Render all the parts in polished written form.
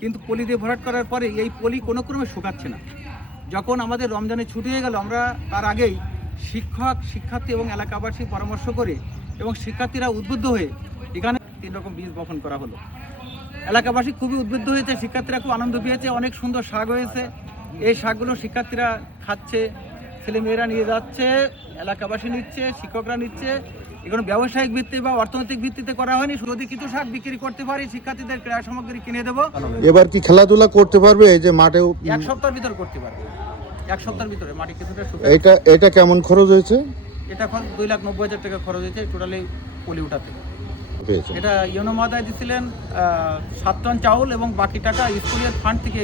কিন্তু পলি দিয়ে ভরাট করার পরে এই পলি কোনো ক্রমে শুকাচ্ছে না। যখন আমাদের রমজানের ছুটি হয়ে গেল, আমরা তার আগেই শিক্ষক, শিক্ষার্থী এবং এলাকাবাসী পরামর্শ করে এবং শিক্ষার্থীরা উদ্বুদ্ধ হয়ে এখানে 3 রকম বীজ বপন করা হলো। এলাকাবাসী খুবই উদ্বুদ্ধ হয়েছে, শিক্ষার্থীরা খুব আনন্দ পেয়েছে। অনেক সুন্দর শাক হয়েছে। এই শাকগুলো শিক্ষার্থীরা খাচ্ছে, ছেলেমেয়েরা নিয়ে যাচ্ছে, এলাকাবাসী নিচ্ছে, শিক্ষকরা নিচ্ছে। এগুলো ব্যবসায়িক ভিত্তি বা অর্থনৈতিক ভিত্তিতে করা হয়নি। যদি কিছু শাক বিক্রি করতে পারি, শিক্ষার্থীদের ক্রয় সামগ্রী কিনে দেবো। এবার কি খেলাধুলা করতে পারবে এই যে মাঠে? 1 সপ্তাহের ভিতরে করতে পারবে। 1 সপ্তাহের ভিতরে মাটি কিছুটা শুকিয়ে। এটা কেমন খরচ হয়েছে? এটা এখন 2,90,000 টাকা খরচ হয়েছে টোটালি পলি উঠাতে। পেয়েছে। এটা ইউনো মহোদয় দিচ্ছিলেন 7 টন চাউল এবং বাকি টাকা স্কুলের ফান্ড থেকে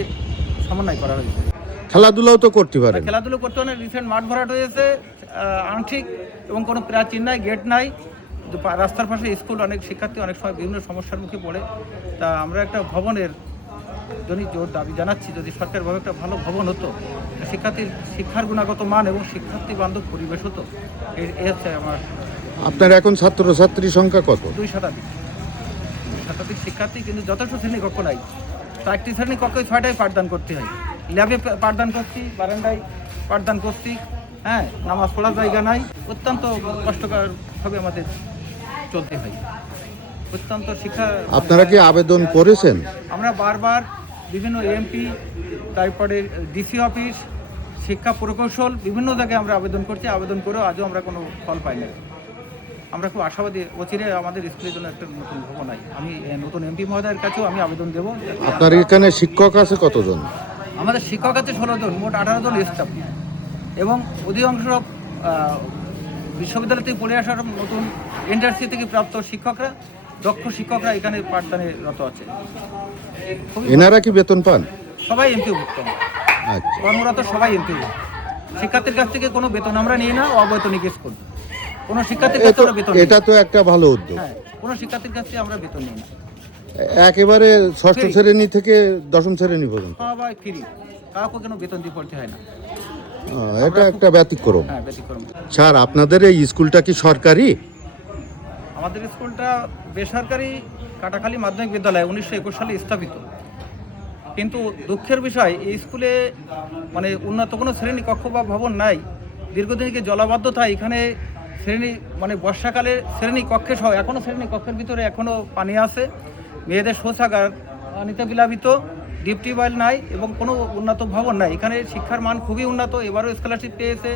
সমন্বয় করা হয়েছে। খেলাধুলাও তো করতে পারে। খেলাধুলো করতে হলে রিসেন্ট মাঠ ভরাট হয়েছে, আংশিক এবং কোনো প্রাচীর নাই, গেট নাই। রাস্তার পাশে স্কুল, অনেক শিক্ষার্থী অনেক সময় বিভিন্ন সমস্যার মুখে পড়ে। তা আমরা একটা ভবনের জন্য জোর দাবি জানাচ্ছি, যদি সরকারিভাবে একটা ভালো ভবন হতো, শিক্ষার্থীর শিক্ষার গুণগত মান এবং শিক্ষার্থী বান্ধব পরিবেশ হতো। এই হচ্ছে আমার। আপনার এখন ছাত্রছাত্রী সংখ্যা কত? 2 শতাধিক শিক্ষার্থী, কিন্তু যথেষ্ট শ্রেণীকক্ষ নাই। তো একটি শ্রেণীকক্ষে 6টায় পাঠদান করতে হয়। ল্যাবে পাঠদান করছি, বারান্দায় পাঠদান করছি, হ্যাঁ, নামাজ পড়ার জায়গা নাই। অত্যন্ত কষ্টকরভাবে আমাদের চলতে হয়। অত্যন্ত শিক্ষা। আপনারা কি আবেদন করেছেন? আমরা বারবার বিভিন্ন এমপি, তারপরে ডিসি অফিস, শিক্ষা প্রকৌশল, বিভিন্ন জায়গায় আমরা আবেদন করছি। আবেদন করেও আজও আমরা কোনো ফল পাই না। আমরা খুব আশাবাদী, অচিরে আমাদের স্কুলের জন্য একটা নতুন ভবন হয়। আমি নতুন এমপি মহোদয়ের কাছেও আমি আবেদন দেবো। আপনার এখানে শিক্ষক আছে কতজন? আমাদের শিক্ষক আছে 16 জন, মোট 18 জন স্টাফ, এবং অধিকাংশ বিশ্ববিদ্যালয় থেকে পড়ে আসার নতুন এনআরসি থেকে প্রাপ্ত শিক্ষকরা, দক্ষ শিক্ষকরা এখানে পাঠদানে রত আছে। এনারা কি বেতন পান? সবাই এমপিভুক্ত, আচ্ছা। কর্মরত সবাই এমপিভুক্ত। শিক্ষার্থীর কাছ থেকে কোনো বেতন আমরা নিই না, অবৈতনিক স্কুল। কোনো শিক্ষার্থীর কাছে আমরা বেতন নিই না। এটা তো একটা ভালো উদ্যোগ। হ্যাঁ, কোনো শিক্ষার্থীর কাছ থেকে আমরা বেতন নিই না। একেবারে 6ষ্ঠ শ্রেণী থেকে 10ম শ্রেণী পর্যন্ত সবাই ফ্রি, কাউকে কোনো বেতন দিয়ে পড়তে হয় না। এটা একটা ব্যতিক্রম। হ্যাঁ, ব্যতিক্রম। স্যার, আপনাদের এই স্কুলটা কি সরকারি? আমাদের স্কুলটা বেসরকারি কাটাখালী মাধ্যমিক বিদ্যালয়, 1921 সালে স্থাপিত। কিন্তু দুঃখের বিষয়, এই স্কুলে মানে উন্নত কোনো শ্রেণী কক্ষ বা ভবন নাই। দীর্ঘদিনকে জলাবদ্ধতা, এখানে শ্রেণী মানে বর্ষাকালে শ্রেণী কক্ষে সহ এখনও শ্রেণী কক্ষের ভিতরে এখনও পানি আছে। মেয়েদের শৌচাগার পানিতে বিলাবিত, ডিপ টিউবওয়েল নাই এবং কোনো উন্নত ভবন নাই। এখানে শিক্ষার মান খুবই উন্নত। এবারও স্কলারশিপ পেয়েছে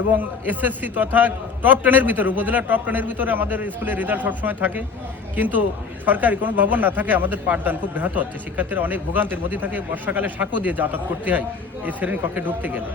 এবং এসএসসি তথা টপ 10-এর ভিতরে, উপজেলার টপ 10-এর ভিতরে আমাদের স্কুলের রেজাল্ট সবসময় থাকে। কিন্তু সরকারি কোনো ভবন না থাকে আমাদের পাঠদান খুব ব্যাহত হচ্ছে। শিক্ষার্থীরা অনেক ভোগান্তির মধ্যে থাকে। বর্ষাকালে সাঁকো দিয়ে যাতায়াত করতে হয় এই শ্রেণী কক্ষে ঢুকতে গেলে।